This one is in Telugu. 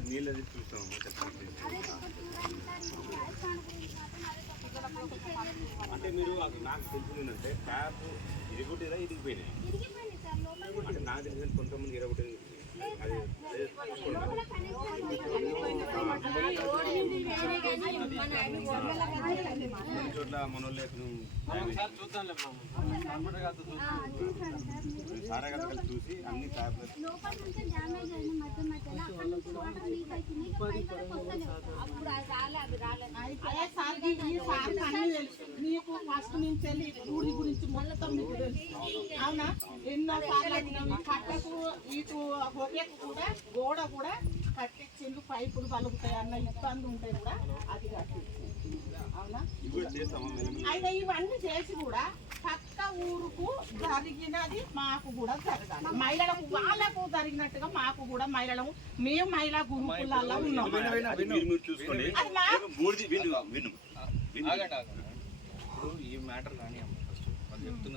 నీళ్ళది చూస్తాము అంటే మీరు నాకు తెలిసిందంటే ట్యాప్ ఇరిగొట్టిరా ఇరిగిపోయినాయి అంటే నాకు తెలిసిన కొంతమంది ఇరగొట్టింది చోట్ల మనోళ్ళే సారా కదా చూసి అన్ని ట్యాప్ నీకు ఫస్ట్ నుంచి వెళ్ళి ఊరి గురించి మొత్తం మీకు తెలుసు అవునా ఎన్నో సార్లు కట్టకు ఇటు హోటకు కూడా గోడ కూడా కట్టించిండు పైపులు పలుకుతాయి అన్న ఇబ్బంది ఉంటాయి కూడా అది కట్టించింది అవునా అయితే ఇవన్నీ చేసి కూడా పక్క ఊరుకు జరిగినది మాకు కూడా జరగాలి మహిళలకు వాళ్ళకు జరిగినట్టుగా మాకు కూడా మహిళలకు మేము మహిళా గురుకులలో ఉన్నాం ఈ మ్యాటర్ కానీ చెప్తున్నారు